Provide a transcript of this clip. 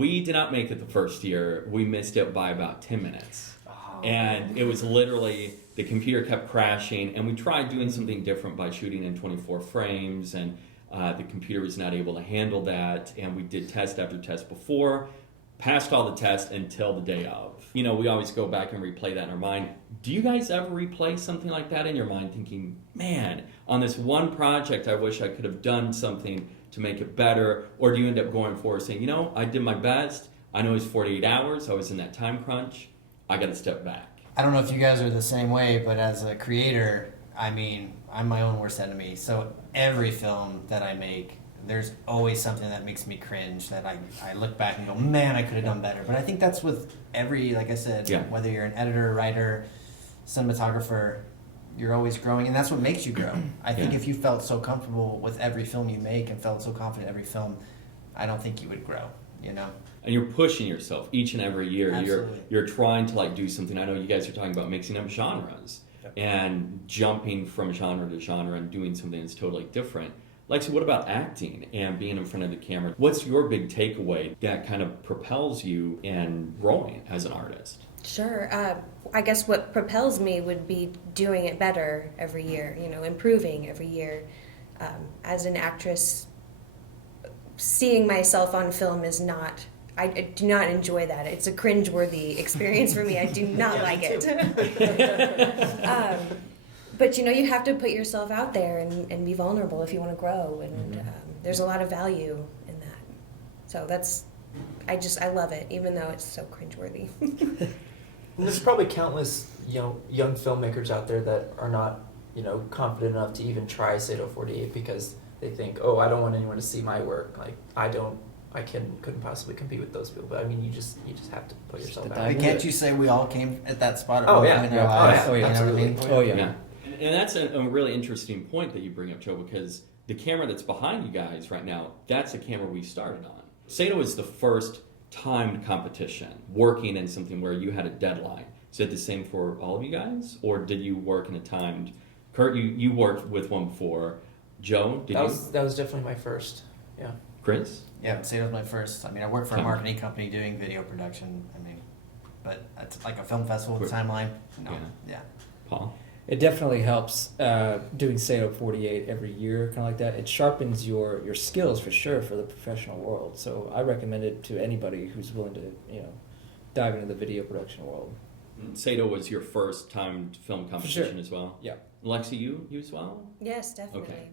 We did not make it the first year. We missed it by about 10 minutes. Oh. And it was literally, the computer kept crashing, and we tried doing something different by shooting in 24 frames, and the computer was not able to handle that, and we did test after test before, passed all the tests until the day of. You know, we always go back and replay that in our mind. Do you guys ever replay something like that in your mind, thinking, man, on this one project I wish I could have done something to make it better? Or do you end up going forward saying, you know, I did my best, I know it's 48 hours, I was in that time crunch, I got to step back? I don't know if you guys are the same way, but as a creator, I mean, I'm my own worst enemy. So every film that I make, there's always something that makes me cringe, that I look back and go, man, I could have done better. But I think that's with every, like I said, whether you're an editor, writer, cinematographer, you're always growing, and that's what makes you grow. I think if you felt so comfortable with every film you make and felt so confident in every film, I don't think you would grow, you know? And you're pushing yourself each and every year. Absolutely. You're trying to like do something. I know you guys are talking about mixing up genres and jumping from genre to genre and doing something that's totally different. Lexi, what about acting and being in front of the camera? What's your big takeaway that kind of propels you in growing as an artist? Sure. I guess what propels me would be doing it better every year, you know, improving every year. As an actress, seeing myself on film is not, I do not enjoy that. It's a cringeworthy experience for me. I do not like it. But, you know, you have to put yourself out there and be vulnerable if you want to grow. And there's a lot of value in that. So I love it, even though it's so cringeworthy. And there's probably countless, you know, young filmmakers out there that are not, you know, confident enough to even try SATO48 because they think, oh, I don't want anyone to see my work. Like, couldn't possibly compete with those people. But I mean, you just have to put yourself out. But can't you say we all came at that spot at Oh, one yeah. point in our lives? Oh, yeah. You know what I Absolutely. mean? Oh, yeah. Yeah. And that's a really interesting point that you bring up, Joe, because the camera that's behind you guys right now, that's the camera we started on. SATO is the first timed competition, working in something where you had a deadline. Is it the same for all of you guys? Or did you work in a timed... Curt, you worked with one before. Joe, did you? That was definitely my first, yeah. Chris? Yeah, SATO's my first. I mean, I worked for a marketing company doing video production. I mean, but it's like a film festival with timeline. No, yeah. Paul? It definitely helps doing SATO48 every year, kind of like that. It sharpens your skills for sure for the professional world. So I recommend it to anybody who's willing to, you know, dive into the video production world. SATO was your first timed film competition as well? Yeah. Lexi, you as well? Yes, definitely. Okay.